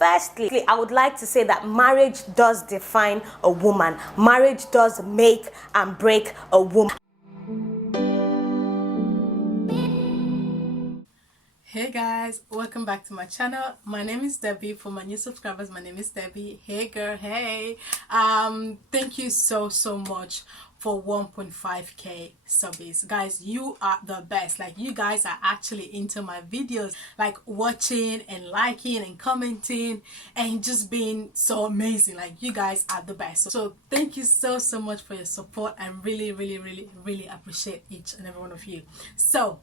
Firstly, I would like to say that marriage does define a woman. Marriage does make and break a woman. Hey guys, welcome back to my channel. My name is Debbie. For my new subscribers, my name is Debbie. Hey girl, hey. Thank you so much for 1.5k subbies. Guys, you are the best. Like, you guys are actually into my videos, like watching and liking and commenting and just being so amazing. Like, you guys are the best. So thank you so much for your support. I really appreciate each and every one of you. So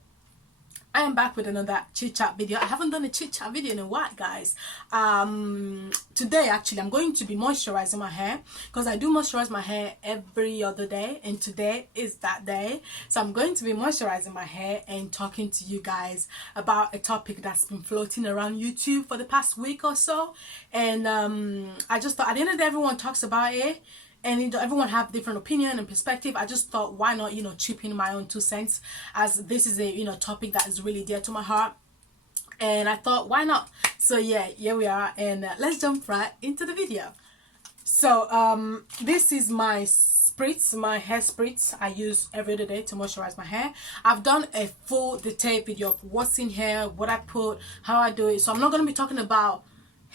I am back with another chit chat video. I haven't done a chit chat video in a while, guys. Today actually I'm going to be moisturizing my hair, because I do moisturize my hair every other day, and today is that day. So I'm going to be moisturizing my hair and talking to you guys about a topic that's been floating around YouTube for the past week or so. And I just thought, at the end of the day, everyone talks about it, and everyone have different opinion and perspective. I just thought, why not, chip in my own 2 cents, as this is a topic that is really dear to my heart, and I thought, why not? So yeah, here we are, and let's jump right into the video. So this is my spritz, my hair spritz I use every other day to moisturize my hair. I've done a full detailed video of what's in here, what I put, how I do it, so I'm not going to be talking about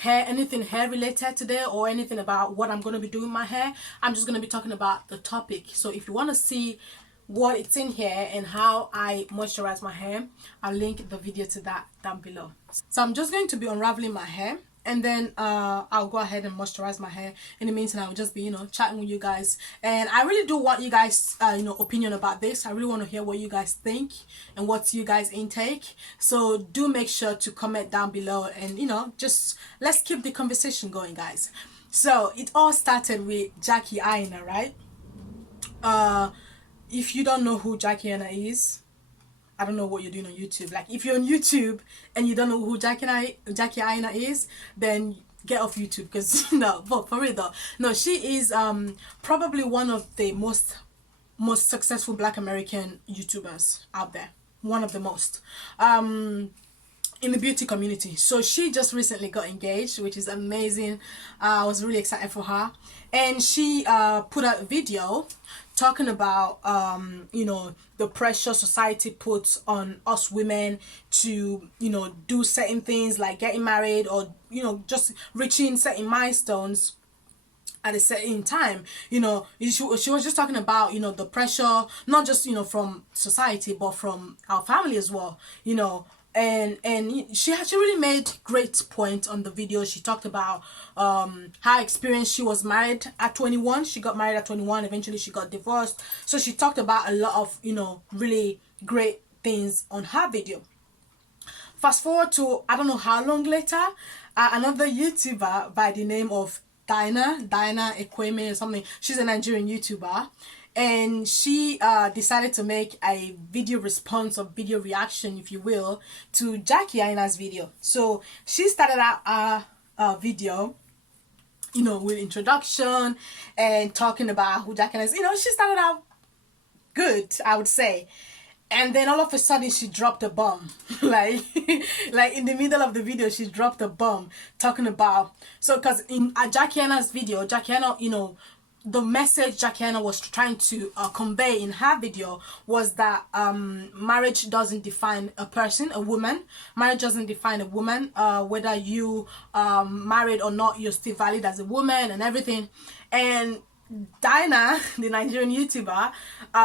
anything hair related today, or anything about what I'm going to be doing with my hair. I'm just going to be talking about the topic. So if you want to see what it's in here and how I moisturize my hair, I'll link the video to that down below. So I'm just going to be unraveling my hair, and then I'll go ahead and moisturize my hair. In the meantime, I'll just be chatting with you guys, and I really do want you guys opinion about this. I really want to hear what you guys think and what's you guys intake. So do make sure to comment down below, and just let's keep the conversation going, guys. So it all started with Jackie Aina, right? If you don't know who Jackie Aina is, I don't know what you're doing on YouTube. Like, if you're on YouTube and you don't know who Jackie Aina is, then get off YouTube, because but for real though, no, she is probably one of the most successful Black American YouTubers out there. One of the most in the beauty community. So she just recently got engaged, which is amazing. I was really excited for her, and she put out a video talking about the pressure society puts on us women to do certain things, like getting married, or just reaching certain milestones at a certain time. She was just talking about the pressure, not just from society, but from our family as well. And she really made great point on the video. She talked about her experience. She was married at 21. She got married at 21. Eventually she got divorced. So she talked about a lot of really great things on her video. Fast forward to, I don't know how long later, another YouTuber by the name of Dinah Ekweme or something. She's a Nigerian YouTuber, and she decided to make a video response, or video reaction, if you will, to Jackie Aina's video. So she started out a video with introduction and talking about who Jackie Aina is. She started out good, I would say. And then all of a sudden she dropped a bomb. like in the middle of the video, she dropped a bomb talking about, so because in Jackie Aina's video, Jackie Aina, the message Jackie Aina was trying to convey in her video was that marriage doesn't define a person, a woman. Marriage doesn't define a woman. Whether you married or not, you're still valid as a woman and everything. And Dinah, the Nigerian YouTuber,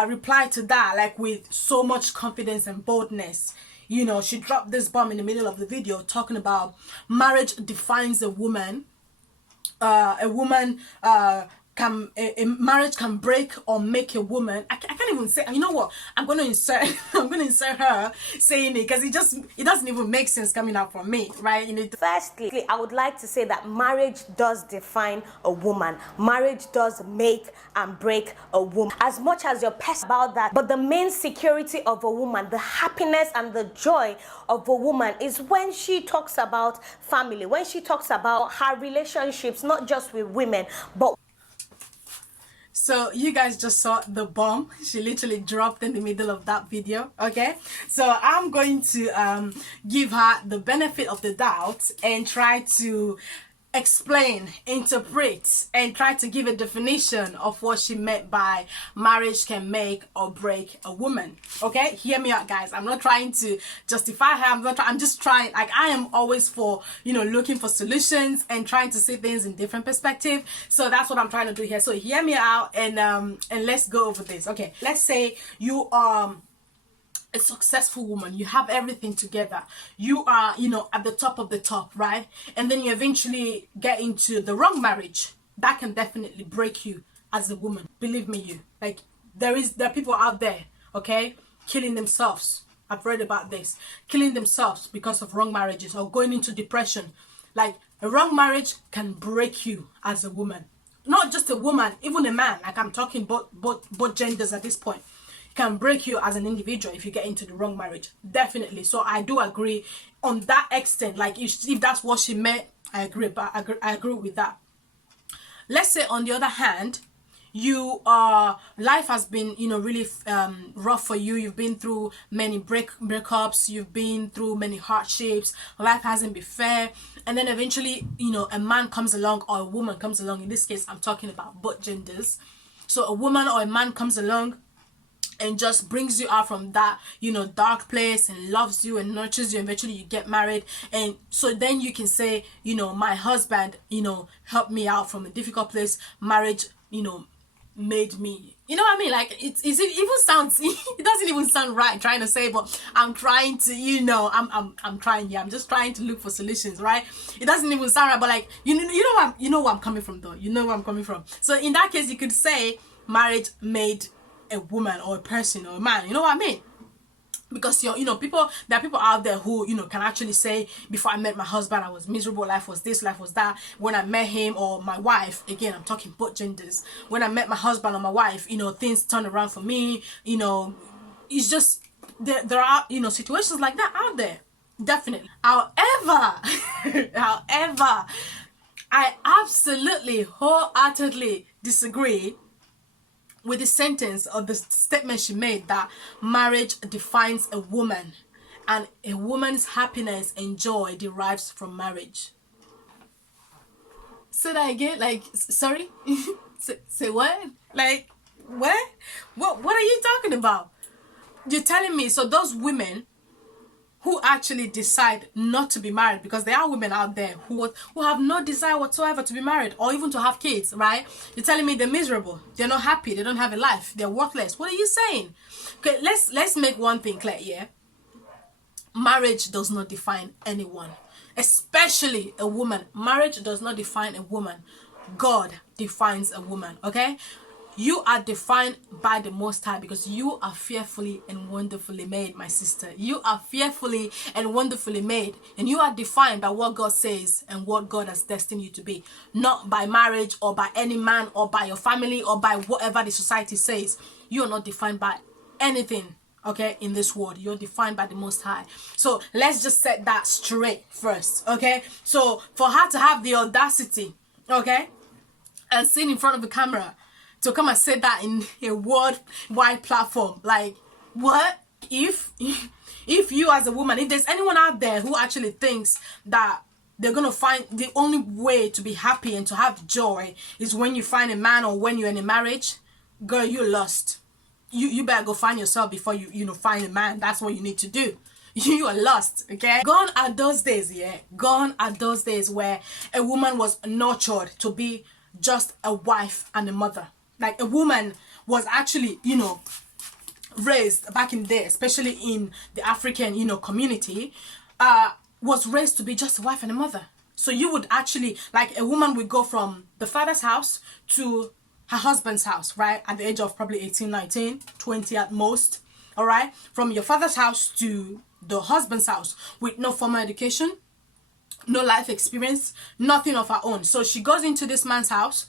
replied to that like with so much confidence and boldness. She dropped this bomb in the middle of the video talking about marriage defines a woman. A woman a marriage can break or make a woman. I can't even say. You know what? I'm gonna insert her saying it, because it doesn't even make sense coming out from me, right? Firstly, I would like to say that marriage does define a woman. Marriage does make and break a woman. As much as you're pissed about that, but the main security of a woman, the happiness and the joy of a woman, is when she talks about family, when she talks about her relationships, not just with women, but So you guys just saw the bomb she literally dropped in the middle of that video, okay? So I'm going to give her the benefit of the doubt and try to explain, interpret, and try to give a definition of what she meant by marriage can make or break a woman. Okay, hear me out, guys. I'm not trying to justify her. I'm just trying, like, I am always for, you know, looking for solutions and trying to see things in different perspective. So that's what I'm trying to do here. So hear me out, and let's go over this. Okay, let's say you are a successful woman, you have everything together, you are, you know, at the top of the top, right? And then you eventually get into the wrong marriage. That can definitely break you as a woman, believe me. You, like, there are people out there, okay, killing themselves. I've read about this, killing themselves because of wrong marriages or going into depression. Like, a wrong marriage can break you as a woman. Not just a woman, even a man. Like, I'm talking both genders at this point. Can break you as an individual if you get into the wrong marriage, definitely. So I do agree on that extent. Like, if that's what she meant, I agree. But I agree with that. Let's say on the other hand, you life has been, you know, really rough for you. You've been through many breakups, you've been through many hardships, life hasn't been fair, and then eventually, you know, a man comes along or a woman comes along. In this case, I'm talking about both genders. So a woman or a man comes along and just brings you out from that, you know, dark place, and loves you and nurtures you. Eventually you get married, and so then you can say, you know, my husband, you know, helped me out from a difficult place. Marriage, you know, made me, you know what I mean? Like, it even sounds, it doesn't even sound right trying to say, but I'm trying to, you know, I'm trying. Yeah, I'm just trying to look for solutions, right? It doesn't even sound right, but like, you know where I'm coming from, though. You know where I'm coming from. So in that case, you could say marriage made a woman or a person or a man, you know what I mean? Because there are people out there who, you know, can actually say, before I met my husband, I was miserable, life was this, life was that. When I met him, or my wife, again, I'm talking both genders, when I met my husband or my wife, you know, things turned around for me. You know, it's just there are, you know, situations like that out there, definitely. However, I absolutely wholeheartedly disagree with the sentence or the statement she made that marriage defines a woman and a woman's happiness and joy derives from marriage. Say that again. Like, sorry? say what? Like, what are you talking about? You're telling me, so those women who actually decide not to be married, because there are women out there who have no desire whatsoever to be married or even to have kids, right? You're telling me they're miserable, they're not happy, they don't have a life, they're worthless. What are you saying? Okay, let's make one thing clear here. Marriage does not define anyone, especially a woman. Marriage does not define a woman. God defines a woman, okay? You are defined by the Most High, because you are fearfully and wonderfully made, my sister. You are fearfully and wonderfully made, and you are defined by what God says and what God has destined you to be, not by marriage or by any man or by your family or by whatever the society says. You are not defined by anything, okay, in this world. You're defined by the Most High. So let's just set that straight first, okay? So for her to have the audacity, okay, and sit in front of the camera to come and say that in a worldwide platform, like, what? If you as a woman, if there's anyone out there who actually thinks that they're gonna find the only way to be happy and to have joy is when you find a man or when you're in a marriage, girl, you're lost. You better go find yourself before you find a man. That's what you need to do. You are lost, okay? Gone are those days, yeah? Gone are those days where a woman was nurtured to be just a wife and a mother. Like, a woman was actually, you know, raised back in the day, especially in the African, you know, community, was raised to be just a wife and a mother. So you would actually, like, a woman would go from the father's house to her husband's house, right? At the age of probably 18, 19, 20 at most, all right? From your father's house to the husband's house with no formal education, no life experience, nothing of her own. So she goes into this man's house,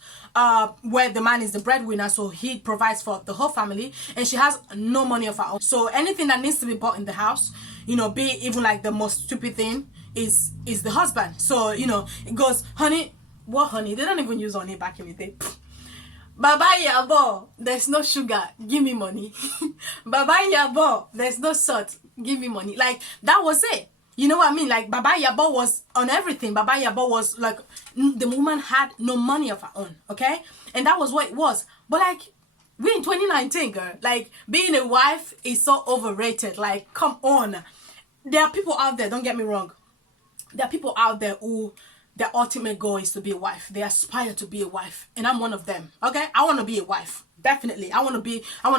where the man is the breadwinner, so he provides for the whole family, and she has no money of her own. So anything that needs to be bought in the house, you know, be it even like the most stupid thing, is the husband. So, you know, it goes, honey, what honey? They don't even use honey back in the day. Baba Yabo, there's no sugar, give me money. Baba Yabo, there's no salt, give me money. Like, that was it. You know what I mean? Like, Baba Yabo was on everything. Baba Yabo was like, the woman had no money of her own, okay? And that was what it was. But like, we in 2019, girl. Like, being a wife is so overrated. Like, come on. There are people out there, don't get me wrong. There are people out there who their ultimate goal is to be a wife. They aspire to be a wife. And I'm one of them, okay? I want to be a wife. Definitely. I want to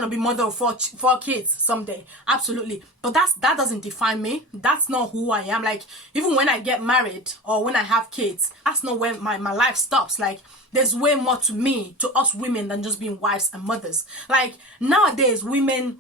be mother of four kids someday. Absolutely. But that doesn't define me. That's not who I am. Like, even when I get married or when I have kids, that's not when my life stops. Like, there's way more to me, to us women, than just being wives and mothers. Like, nowadays, women,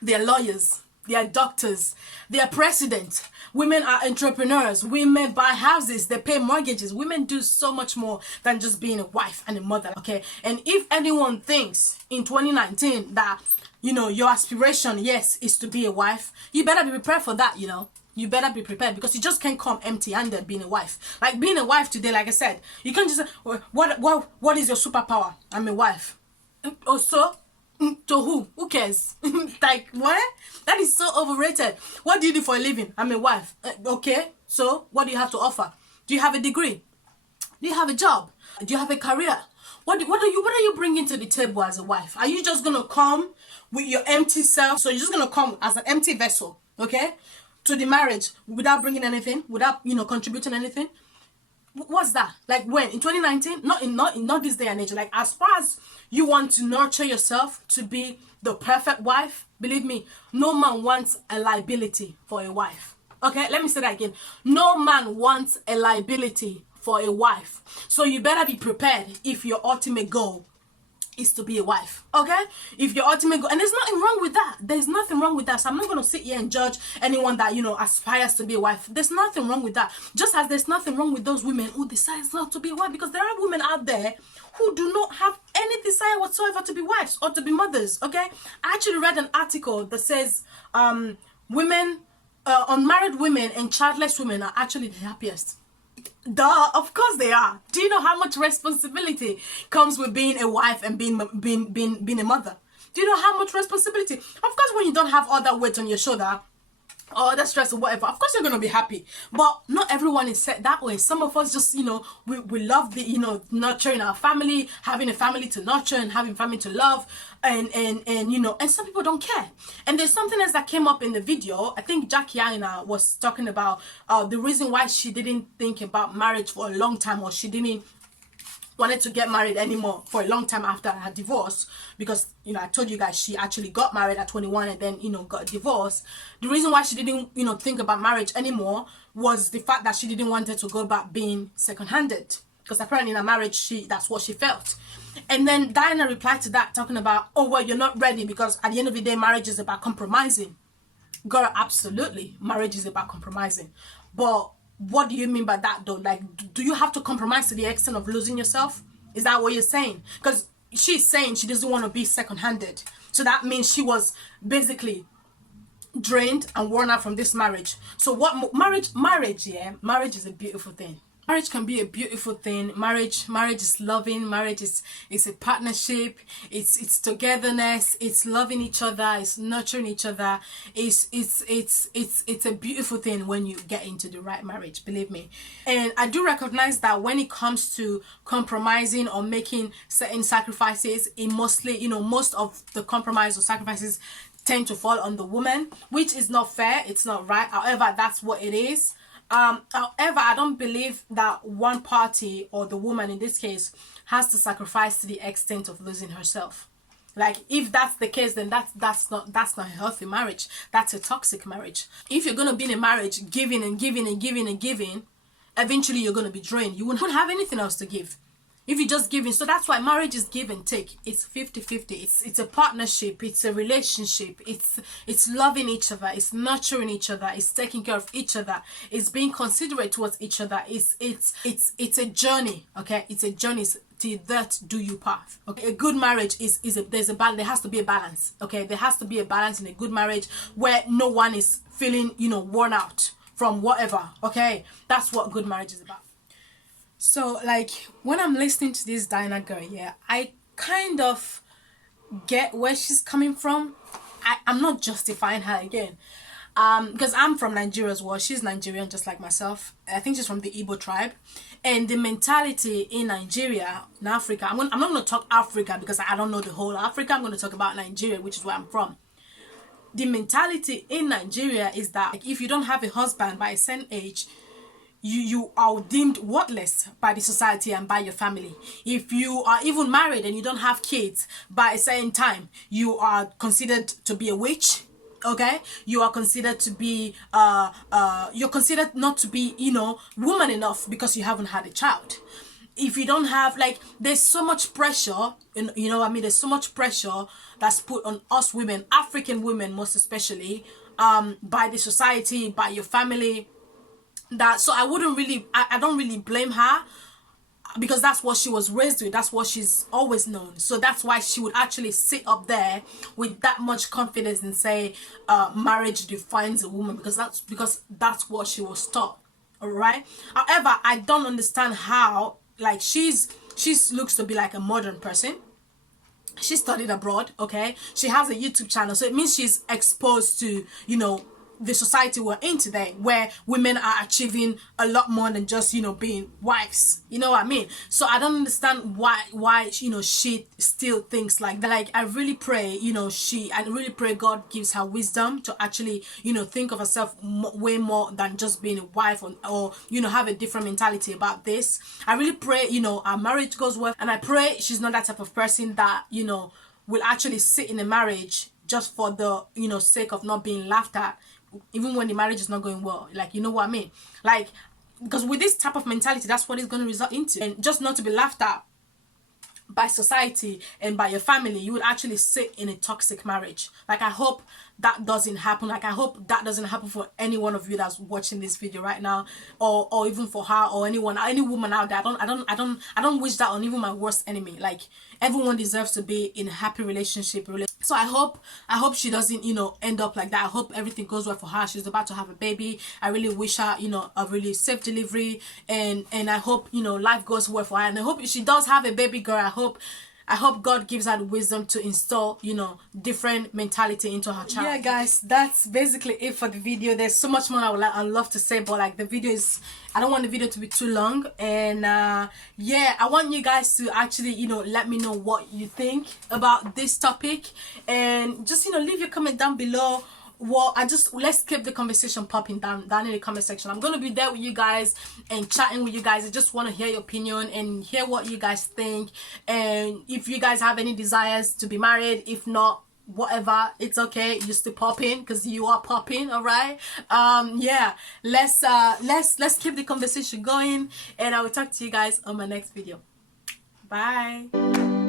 they're lawyers, they're doctors, they're president. Women are entrepreneurs. Women buy houses. They pay mortgages. Women do so much more than just being a wife and a mother, okay? And if anyone thinks in 2019 that, you know, your aspiration, yes, is to be a wife, you better be prepared for that, you know? You better be prepared, because you just can't come empty-handed being a wife. Like, being a wife today, like I said, you can't just say, what is your superpower? I'm a wife. Also, to who? Who cares? Like, what? That is so overrated. What do you do for a living? I'm a wife. Okay, so what do you have to offer? Do you have a degree? Do you have a job? Do you have a career? What are you bringing to the table as a wife? Are you just gonna come with your empty self? So you're just gonna come as an empty vessel, okay, to the marriage without bringing anything, without, you know, contributing anything? What's that? Like, when? In 2019? Not this day and age. Like, as far as you want to nurture yourself to be the perfect wife, believe me, no man wants a liability for a wife. Okay, let me say that again. No man wants a liability for a wife. So you better be prepared if your ultimate goal is to be a wife, okay? If your ultimate goal, and there's nothing wrong with that. There's nothing wrong with that. So I'm not going to sit here and judge anyone that, you know, aspires to be a wife. There's nothing wrong with that. Just as there's nothing wrong with those women who decide not to be a wife, because there are women out there who do not have any desire whatsoever to be wives or to be mothers, okay? I actually read an article that says unmarried women and childless women are actually the happiest. Duh, of course they are. Do you know how much responsibility comes with being a wife and being a mother? Do you know how much responsibility? Of course, when you don't have all that weight on your shoulder, or that stress or whatever, of course you're going to be happy. But not everyone is set that way. Some of us just, you know, we love the, you know, nurturing our family, having a family to nurture and having family to love, and you know, and some people don't care. And there's something else that came up in the video. I think Jackie Aina was talking about the reason why she didn't think about marriage for a long time, or she didn't wanted to get married anymore for a long time after her divorce, because, you know, I told you guys she actually got married at 21 and then, you know, got divorced. The reason why she didn't, you know, think about marriage anymore was the fact that she didn't want her to go back being second-handed, because apparently in a marriage that's what she felt. And then Diana replied to that, talking about, oh, well, you're not ready, because at the end of the day, marriage is about compromising. Girl, absolutely, marriage is about compromising. But what do you mean by that, though? Like, do you have to compromise to the extent of losing yourself? Is that what you're saying? Because she's saying she doesn't want to be second-handed. So that means she was basically drained and worn out from this marriage. So what marriage, yeah, marriage is a beautiful thing. Marriage can be a beautiful thing. Marriage is loving. Marriage is a partnership. It's togetherness. It's loving each other. It's nurturing each other. It's a beautiful thing when you get into the right marriage, believe me. And I do recognize that when it comes to compromising or making certain sacrifices, it mostly, you know, most of the compromise or sacrifices tend to fall on the woman, which is not fair. It's not right. However, that's what it is. However, I don't believe that one party, or the woman in this case, has to sacrifice to the extent of losing herself. Like, if that's the case, then that's not a healthy marriage. That's a toxic marriage. If you're gonna be in a marriage giving and giving and giving and giving, eventually you're gonna be drained. You won't have anything else to give if you're just giving. So that's why marriage is give and take. It's 50-50. It's a partnership. It's a relationship. It's loving each other. It's nurturing each other. It's taking care of each other. It's being considerate towards each other. It's a journey. Okay, it's a journey. Till that do you path. Okay, a good marriage there's a balance. There has to be a balance. Okay, there has to be a balance in a good marriage where no one is feeling, you know, worn out from whatever. Okay, that's what good marriage is about. So, like, when I'm listening to this Diana girl, yeah, I kind of get where she's coming from. I'm not justifying her again. because I'm from Nigeria as well. She's Nigerian just like myself. I think she's from the Igbo tribe. And the mentality in Nigeria, in Africa, I'm not going to talk Africa because I don't know the whole Africa. I'm going to talk about Nigeria, which is where I'm from. The mentality in Nigeria is that if you don't have a husband by a certain age, you are deemed worthless by the society and by your family. If you are even married and you don't have kids by a certain time, you are considered to be a witch. Okay, you are considered to be you're considered not to be, you know, woman enough because you haven't had a child. If you don't have, like, there's so much pressure, and you know what I mean, there's so much pressure that's put on us women, African women most especially, by the society, by your family, that so I wouldn't really I don't really blame her, because that's what she was raised with, that's what she's always known. So that's why she would actually sit up there with that much confidence and say marriage defines a woman, because that's what she was taught. All right. However, I don't understand how, like, she looks to be like a modern person. She studied abroad. Okay, she has a YouTube channel, so it means she's exposed to, you know, the society we're in today, where women are achieving a lot more than just, you know, being wives. You know what I mean? So I don't understand why you know, she still thinks like that. Like, I really pray, you know, I really pray God gives her wisdom to actually, you know, think of herself way more than just being a wife, or you know, have a different mentality about this. I really pray, you know, our marriage goes well, and I pray she's not that type of person that, you know, will actually sit in a marriage just for the, you know, sake of not being laughed at, even when the marriage is not going well. Like, you know what I mean? Like, because with this type of mentality, that's what it's going to result into. And just not to be laughed at by society and by your family, you would actually sit in a toxic marriage. Like, I hope that doesn't happen. Like, I hope that doesn't happen for any one of you that's watching this video right now, or even for her, or any woman out there. I don't wish that on even my worst enemy. Like, everyone deserves to be in a happy relationship. So I hope she doesn't, you know, end up like that. I hope everything goes well for her. She's about to have a baby. I really wish her, you know, a really safe delivery, and I hope, you know, life goes well for her. And I hope if she does have a baby girl, I hope God gives her the wisdom to install, you know, different mentality into her child. Yeah, guys, that's basically it for the video. There's so much more I'd love to say, but like, the video is, I don't want the video to be too long. And yeah, I want you guys to actually, you know, let me know what you think about this topic, and just, you know, leave your comment down below. Well, let's keep the conversation popping down in the comment section. I'm gonna be there with you guys and chatting with you guys. I just want to hear your opinion and hear what you guys think, and if you guys have any desires to be married. If not, whatever, it's okay, you still popping, because you are popping. All right. Yeah, let's keep the conversation going, and I will talk to you guys on my next video. Bye.